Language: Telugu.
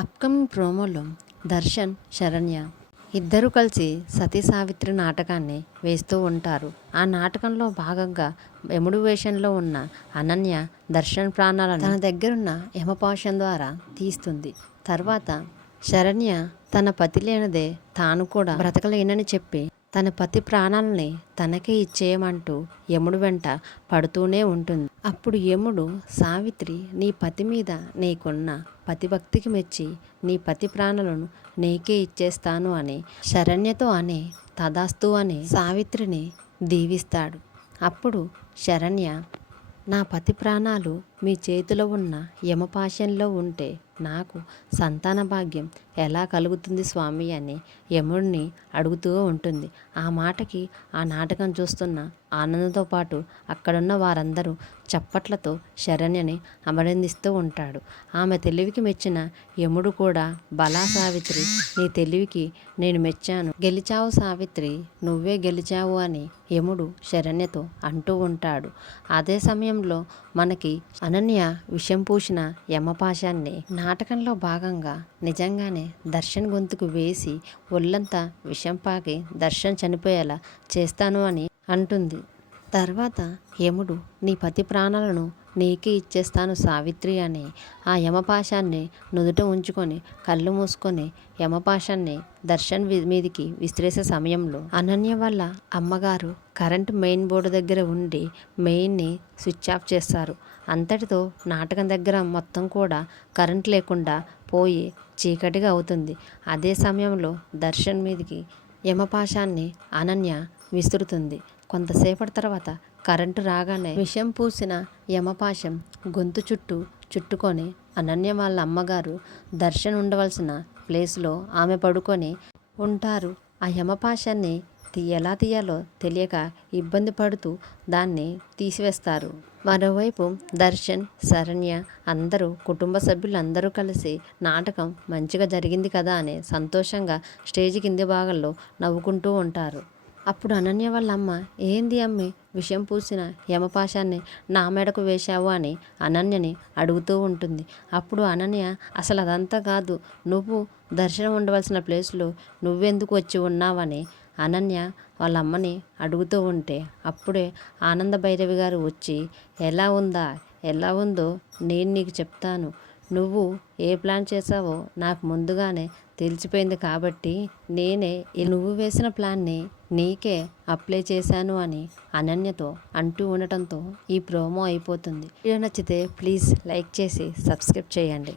అప్కమింగ్ ప్రోమోలో దర్శన్, శరణ్య ఇద్దరూ కలిసి సతీ సావిత్రి నాటకాన్ని వేస్తూ ఉంటారు. ఆ నాటకంలో భాగంగా యముడు వేషంలో ఉన్న అనన్య దర్శన్ ప్రాణాలను తన దగ్గరున్న యమపాశం ద్వారా తీస్తుంది. తర్వాత శరణ్య తన పతి లేనిదే తాను కూడా బ్రతకలేనని చెప్పి తన పతి ప్రాణాలని తనకే ఇచ్చేయమంటూ యముడు వెంట పడుతూనే ఉంటుంది. అప్పుడు యముడు, సావిత్రి, నీ పతి మీద నీకున్న పతిభక్తికి మెచ్చి నీ పతి ప్రాణాలను నీకే ఇచ్చేస్తాను అని శరణ్యతో అని తదాస్తు అని సావిత్రిని దీవిస్తాడు. అప్పుడు శరణ్య, నా పతి ప్రాణాలు మీ చేతిలో ఉన్న యమపాశంలో ఉంటే నాకు సంతాన భాగ్యం ఎలా కలుగుతుంది స్వామి అని యముడిని అడుగుతూ ఉంటుంది. ఆ మాటకి ఆ నాటకం చూస్తున్న ఆనందంతో పాటు అక్కడున్న వారందరూ చప్పట్లతో శరణ్యని అభినందిస్తూ ఉంటాడు. ఆమె తెలివికి మెచ్చిన యముడు కూడా, బలా సావిత్రి, నీ తెలివికి నేను మెచ్చాను, గెలిచావు సావిత్రి, నువ్వే గెలిచావు అని యముడు శరణ్యతో అంటూ ఉంటాడు. అదే సమయంలో మనకి అనన్య విషం పూసిన యమపాశాన్ని నాటకంలో భాగంగా నిజంగానే దర్శన్ గొంతుకు వేసి ఒళ్ళంతా విషం పాకి దర్శన్ చనిపోయేలా చేస్తాను అని అంటుంది. తర్వాత యముడు, నీ పతి ప్రాణాలను నీకే ఇచ్చేస్తాను సావిత్రి అని ఆ యమపాశాన్ని నుదుట ఉంచుకొని కళ్ళు మూసుకొని యమపాశాన్ని దర్శన్ మీదికి విసిరేసే సమయంలో అనన్య వాళ్ళ అమ్మగారు కరెంట్ మెయిన్ బోర్డు దగ్గర ఉండి మెయిన్ని స్విచ్ ఆఫ్ చేస్తారు. అంతటితో నాటకం దగ్గర మొత్తం కూడా కరెంట్ లేకుండా పోయి చీకటిగా అవుతుంది. అదే సమయంలో దర్శన్ మీదికి యమపాశాన్ని అనన్య విసురుతుంది. కొంతసేపటి తర్వాత కరెంటు రాగానే విషం పూసిన యమపాశం గొంతు చుట్టూ చుట్టుకొని అనన్య వాళ్ళ అమ్మగారు దర్శన్ ఉండవలసిన ప్లేస్లో ఆమె పడుకొని ఉంటారు. ఆ యమపాశాన్ని ఎలా తీయాలో తెలియక ఇబ్బంది పడుతూ దాన్ని తీసివేస్తారు. మరోవైపు దర్శన్, శరణ్య అందరూ కుటుంబ సభ్యులందరూ కలిసి నాటకం మంచిగా జరిగింది కదా అని సంతోషంగా స్టేజ్ కింది భాగంలో నవ్వుకుంటూ ఉంటారు. అప్పుడు అనన్య వాళ్ళ అమ్మ, ఏంది అమ్మి విషం పూసిన యమపాశాన్ని నా మెడకు వేశావు అని అనన్యని అడుగుతూ ఉంటుంది. అప్పుడు అనన్య, అసలు అదంతా కాదు, నువ్వు దర్శనం ఉండవలసిన ప్లేస్లో నువ్వెందుకు వచ్చి ఉన్నావని అనన్య వాళ్ళ అమ్మని అడుగుతూ ఉంటే అప్పుడే ఆనంద భైరవి గారు వచ్చి, ఎలా ఉందో నేను నీకు చెప్తాను, నువ్వు ఏ ప్లాన్ చేసావో నాకు ముందుగానే తెలిసిపోయింది కాబట్టి నేనే నువ్వు వేసిన ప్లాన్ని నీకే అప్లై చేశాను అని అనన్యతో అంటూ ఉండటంతో ఈ ప్రోమో అయిపోతుంది. వీడియో నచ్చితే ప్లీజ్ లైక్ చేసి సబ్స్క్రైబ్ చేయండి.